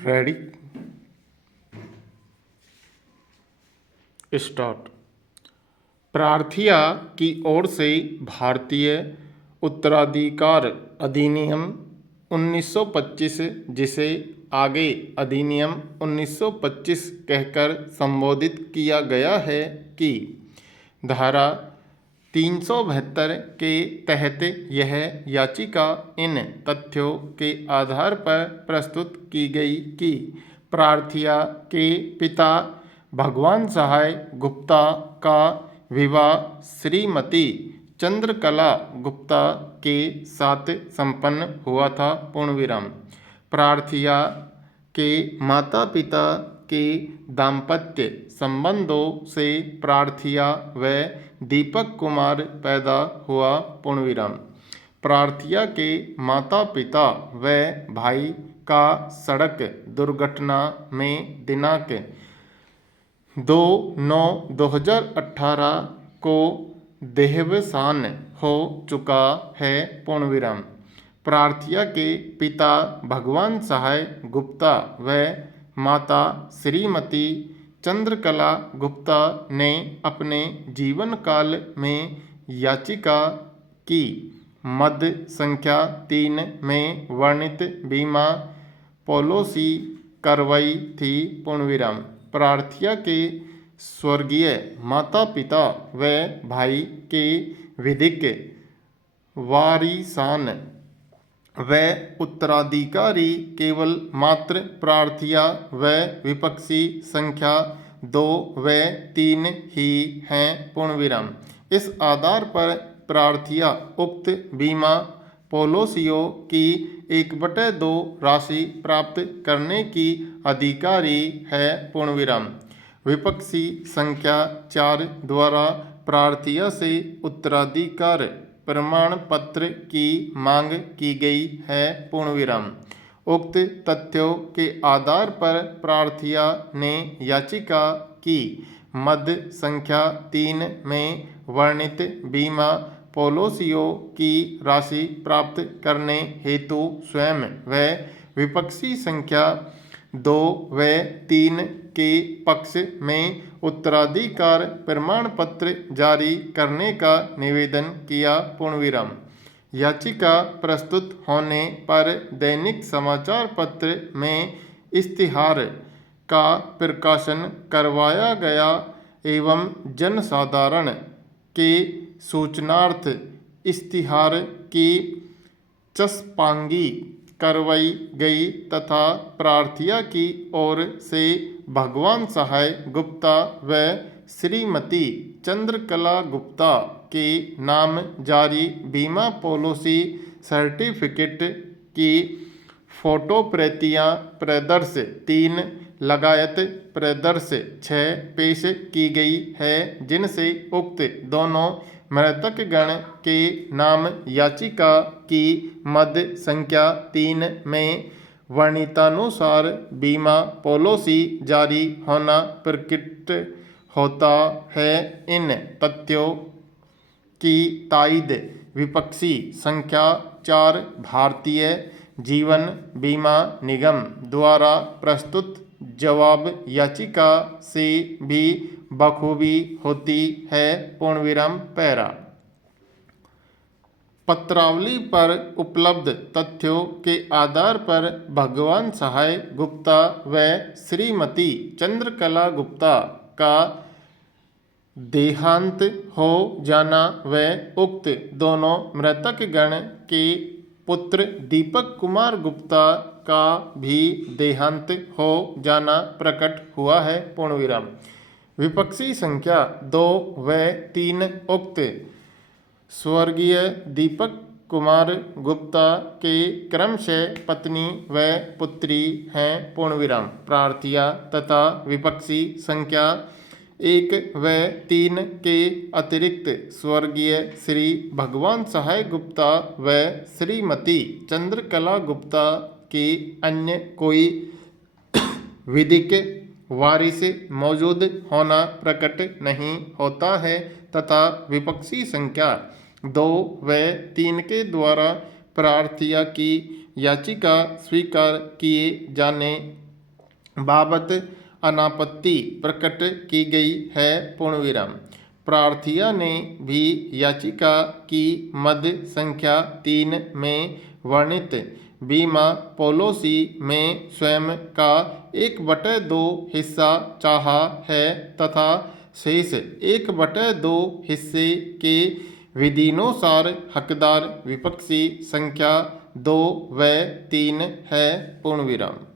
Ready start. प्रार्थिया की ओर से भारतीय उत्तराधिकार अधिनियम 1925, जिसे आगे अधिनियम 1925 कहकर संबोधित किया गया है, कि धारा 372 के तहत यह याचिका इन तथ्यों के आधार पर प्रस्तुत की गई कि प्रार्थिया के पिता भगवान सहाय गुप्ता का विवाह श्रीमती चंद्रकला गुप्ता के साथ संपन्न हुआ था। पूर्णविराम। प्रार्थिया के माता पिता के दाम्पत्य संबंधों से प्रार्थिया व दीपक कुमार पैदा हुआ। पूर्णविराम। प्रार्थिया के माता पिता व भाई का सड़क दुर्घटना में दिनांक 2/9/2018 को देहावसान हो चुका है। पूर्णविराम। प्रार्थिया के पिता भगवान सहाय गुप्ता व माता श्रीमती चंद्रकला गुप्ता ने अपने जीवन काल में याचिका की मद संख्या 3 में वर्णित बीमा पॉलिसी करवाई थी। पूर्णविराम। प्रार्थिया के स्वर्गीय माता पिता व भाई के विधिक वारिसान व उत्तराधिकारी केवल मात्र प्रार्थिया व विपक्षी संख्या 2 व 3 ही हैं। पूर्णविराम। इस आधार पर प्रार्थिया उक्त बीमा पॉलिसियों की 1/2 राशि प्राप्त करने की अधिकारी है। पूर्णविराम। विपक्षी संख्या 4 द्वारा प्रार्थिया से उत्तराधिकार प्रमाण पत्र की मांग की गई है। पूर्णविराम। उक्त तथ्यों के आधार पर प्रार्थिया ने याचिका की मद संख्या 3 में वर्णित बीमा पॉलिसियों की राशि प्राप्त करने हेतु स्वयं व विपक्षी संख्या 2 व 3 के पक्ष में उत्तराधिकार प्रमाण पत्र जारी करने का निवेदन किया। पूर्णविराम। याचिका प्रस्तुत होने पर दैनिक समाचार पत्र में इश्तिहार का प्रकाशन करवाया गया एवं जनसाधारण के सूचनार्थ इश्तिहार की चस्पांगी करवाई गई तथा प्रार्थिया की ओर से भगवान सहाय गुप्ता व श्रीमती चंद्रकला गुप्ता के नाम जारी बीमा पॉलिसी सर्टिफिकेट की फोटो प्रतियां प्रदर्श 3 लगायत प्रदर्श 6 पेश की गई है, जिनसे उक्त दोनों मृतकगण के नाम याचिका की मद संख्या 3 में वर्णितानुसार बीमा पॉलिसी जारी होना प्रकट होता है। इन तथ्यों की तायद विपक्षी संख्या 4 भारतीय जीवन बीमा निगम द्वारा प्रस्तुत जवाब याचिका से भी बखूबी होती है। पूर्णविराम। पैरा। पत्रावली पर उपलब्ध तथ्यों के आधार पर भगवान सहाय गुप्ता व श्रीमती चंद्रकला गुप्ता का देहांत हो जाना व उक्त दोनों मृतकगण के पुत्र दीपक कुमार गुप्ता का भी देहांत हो जाना प्रकट हुआ है। पूर्णविराम। विपक्षी संख्या 2 व 3 उक्त स्वर्गीय दीपक कुमार गुप्ता के क्रमशः पत्नी व पुत्री हैं। पूर्णविराम। प्रार्थिया तथा विपक्षी संख्या 1 व 3 के अतिरिक्त स्वर्गीय श्री भगवान सहाय गुप्ता व श्रीमती चंद्रकला गुप्ता के अन्य कोई विधिक वारिस मौजूद होना प्रकट नहीं होता है तथा विपक्षी संख्या 2 व 3 के द्वारा प्रार्थिया की याचिका स्वीकार किए जाने बाबत अनापत्ति प्रकट की गई है। पूर्ण विराम। प्रार्थिया ने भी याचिका की मद संख्या 3 में वर्णित बीमा पॉलिसी में स्वयं का 1/2 हिस्सा चाहा है तथा शेष 1/2 हिस्से के विधिनुसार हकदार विपक्षी संख्या 2 व 3 है। पूर्ण विराम।